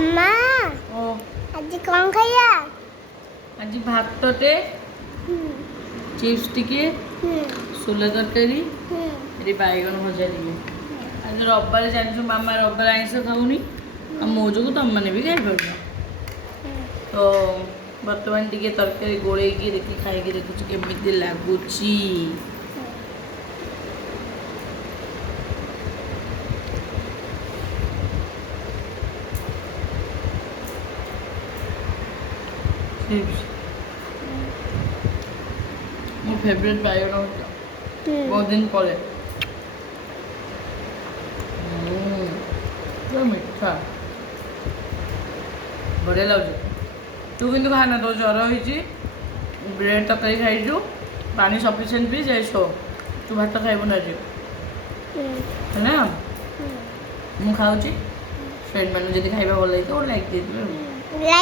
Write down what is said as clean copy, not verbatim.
अम्मा ओ आज कौन खाया आज भातटे चिप्स टिके सोले तरकारी ये बैगन भजा टिके आज रविवार जानछु मामा रविवार आइंस खाऊनी आ मो जो तुम मैंने भी खाई पार तो बर्तमान टिके तरकारी गोलैकी देखी खाई देखुची केमिति लागुची मो फेवरेट बैगन होता बहुत दिन पड़े मीठा बढ़िया लगे तू कि खाना तो ज्वर हो ब्रेड तरकारी खाइजु पानी सफिशिएंट पी जाए सो तू भात खाइबु ना जी है ना मु खाऊची फ्रेंड मैंने जब खाइबा भल लगे लाइक दे